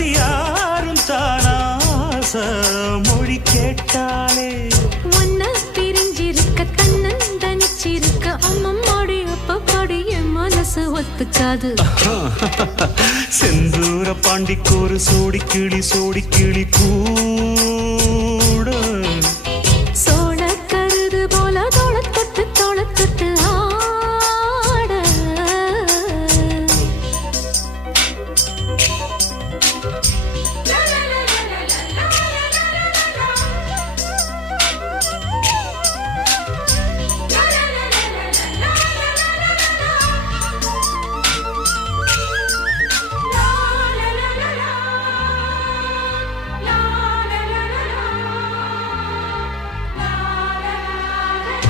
ஆசையாரும் தானாச மொழி கேட்டாலே. உன்ன பிரிஞ்சிருக்க கண்ணன் தனிச்சிருக்க அம்மம்மாடி அப்பப்பாடி என் மனசு ஒத்துக்காது. செந்தூர பாண்டிக்கு ஒரு சோடி கிளி சோடி கிளி கூ